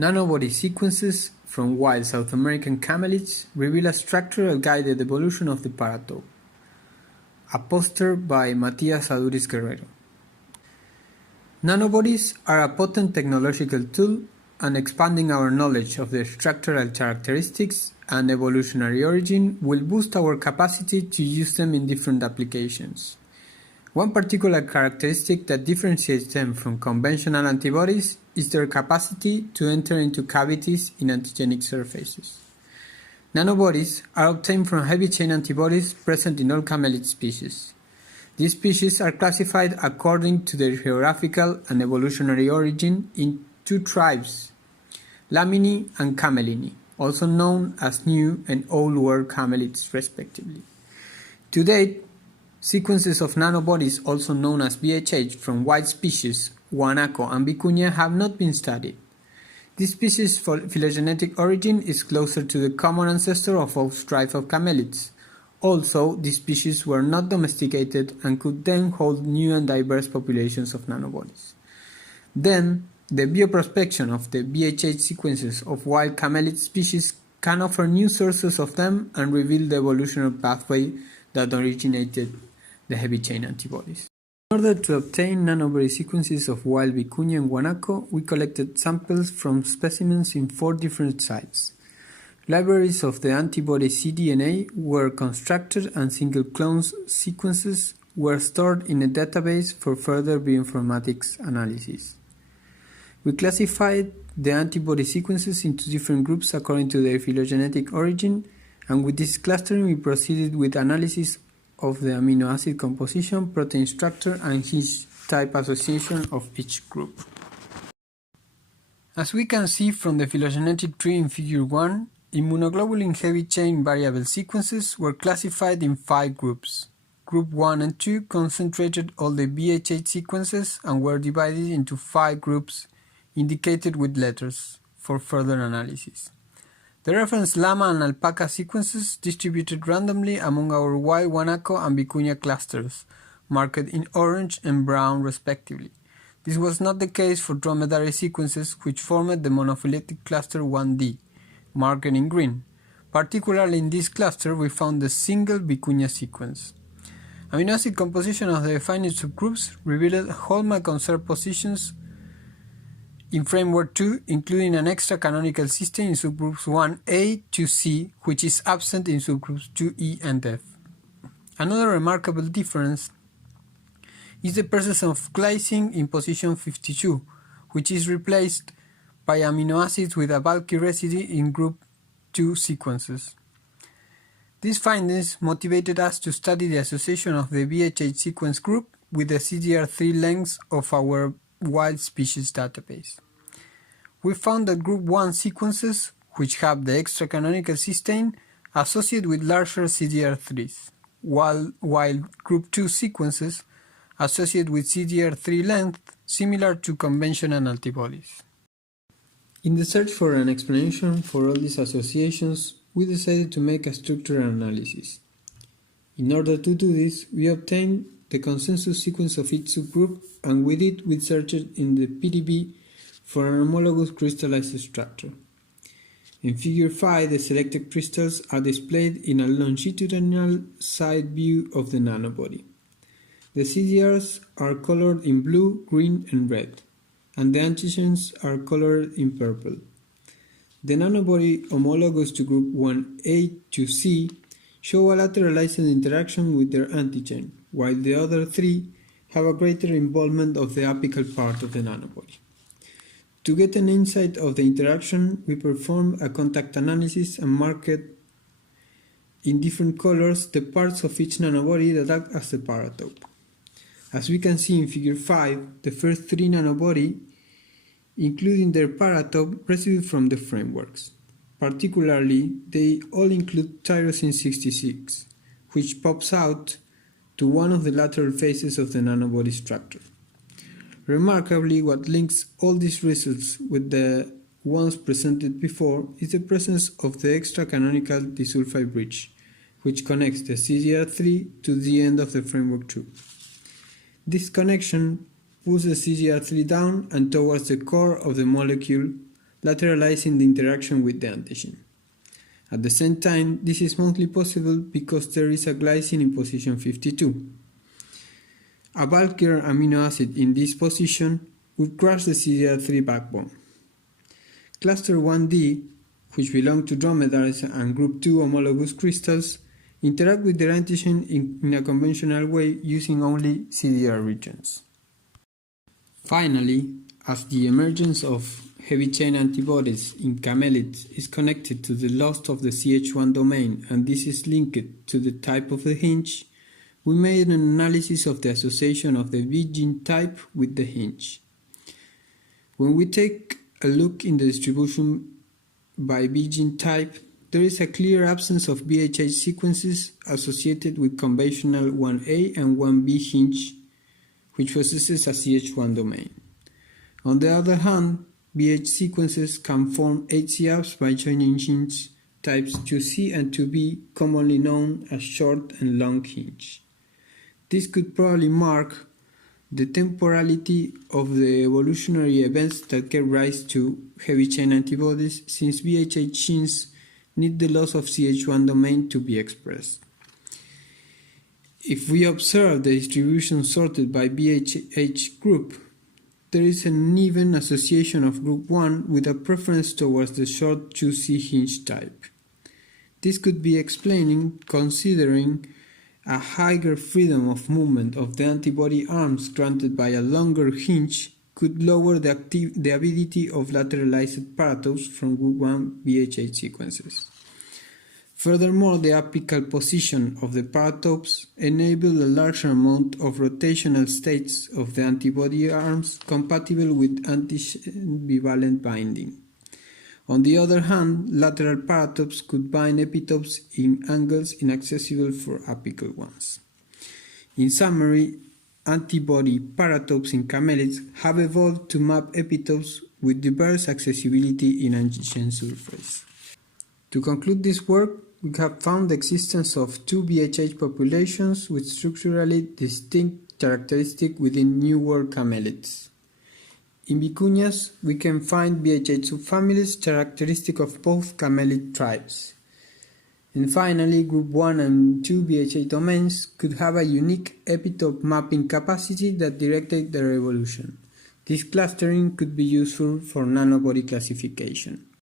Nanobody sequences from wild South American camelids reveal a structural-guided evolution of the paratope. A poster by Matias Aduriz Guerrero. Nanobodies are a potent technological tool and expanding our knowledge of their structural characteristics and evolutionary origin will boost our capacity to use them in different applications. One particular characteristic that differentiates them from conventional antibodies is their capacity to enter into cavities in antigenic surfaces. Nanobodies are obtained from heavy chain antibodies present in all camelid species. These species are classified according to their geographical and evolutionary origin in two tribes, Lamini and Camelini, also known as New and Old World camelids respectively. To date, sequences of nanobodies, also known as VHH, from wild species, guanaco and vicuña have not been studied. This species' phylogenetic origin is closer to the common ancestor of all tribes of camelids. Also, these species were not domesticated and could then hold new and diverse populations of nanobodies. Then, the bioprospection of the VHH sequences of wild camelid species can offer new sources of them and reveal the evolutionary pathway that originated the heavy chain antibodies. In order to obtain nanobody sequences of wild vicuña and guanaco, we collected samples from specimens in 4 different sites. Libraries of the antibody cDNA were constructed and single clones sequences were stored in a database for further bioinformatics analysis. We classified the antibody sequences into different groups according to their phylogenetic origin, and with this clustering we proceeded with analysis of the amino acid composition, protein structure, and hinge type association of each group. As we can see from the phylogenetic tree in Figure 1, immunoglobulin heavy chain variable sequences were classified in 5 groups. Group 1 and 2 concentrated all the VHH sequences and were divided into 5 groups indicated with letters for further analysis. The reference llama and alpaca sequences distributed randomly among our wild guanaco and vicuña clusters, marked in orange and brown respectively. This was not the case for dromedary sequences, which formed the monophyletic cluster 1D, marked in green. Particularly in this cluster we found the single vicuña sequence. Amino acid composition of the defined subgroups revealed hallmark conserved positions in framework 2, including an extra canonical cysteine in subgroups 1A to C, which is absent in subgroups 2E and F. Another remarkable difference is the presence of glycine in position 52, which is replaced by amino acids with a bulky residue in group 2 sequences. These findings motivated us to study the association of the VHH sequence group with the CDR3 lengths of our wild species database. We found that group 1 sequences, which have the extra canonical cysteine, associate with larger CDR3s, while group 2 sequences associate with CDR3 length similar to conventional antibodies. In the search for an explanation for all these associations, we decided to make a structural analysis. In order to do this, we obtained the consensus sequence of each subgroup, and with it we searched in the PDB for an homologous crystallized structure. In Figure 5, the selected crystals are displayed in a longitudinal side view of the nanobody. The CDRs are colored in blue, green, and red, and the antigens are colored in purple. The nanobody homologous to group 1A to C show a lateralized interaction with their antigen, while the other 3 have a greater involvement of the apical part of the nanobody. To get an insight of the interaction, we performed a contact analysis and marked in different colors the parts of each nanobody that act as the paratope. As we can see in Figure 5, the first 3 nanobody, including their paratope, residue from the frameworks. Particularly, they all include tyrosine 66, which pops out to one of the lateral faces of the nanobody structure. Remarkably, what links all these results with the ones presented before is the presence of the extra canonical disulfide bridge, which connects the CDR3 to the end of the framework 2. This connection pulls the CDR3 down and towards the core of the molecule, lateralizing the interaction with the antigen. At the same time, this is mostly possible because there is a glycine in position 52. A bulkier amino acid in this position would crush the CDR3 backbone. Cluster 1D, which belong to dromedaries and group 2 homologous crystals, interact with their antigen in a conventional way using only CDR regions. Finally, as the emergence of heavy chain antibodies in camelids is connected to the loss of the CH1 domain and this is linked to the type of the hinge, we made an analysis of the association of the B gene type with the hinge. When we take a look in the distribution by B gene type, there is a clear absence of BHH sequences associated with conventional 1A and 1B hinge, which possesses a CH1 domain. On the other hand, BH sequences can form HCAPs by joining hinge types 2C and 2B, commonly known as short and long hinge. This could probably mark the temporality of the evolutionary events that gave rise to heavy chain antibodies, since BHH genes need the loss of CH1 domain to be expressed. If we observe the distribution sorted by BHH group, there is an uneven association of group 1 with a preference towards the short 2C hinge type. This could be explaining considering a higher freedom of movement of the antibody arms granted by a longer hinge could lower the ability of lateralized paratopes from group 1 BHH sequences. Furthermore, the apical position of the paratopes enable a larger amount of rotational states of the antibody arms compatible with antigen-bivalent binding. On the other hand, lateral paratopes could bind epitopes in angles inaccessible for apical ones. In summary, antibody paratopes in camelids have evolved to map epitopes with diverse accessibility in antigen surface. To conclude this work, we have found the existence of two BHH populations with structurally distinct characteristics within New World camelids. In vicuñas, we can find BHH subfamilies characteristic of both camelid tribes. And finally, group 1 and 2 BHH domains could have a unique epitope mapping capacity that directed their evolution. This clustering could be useful for nanobody classification.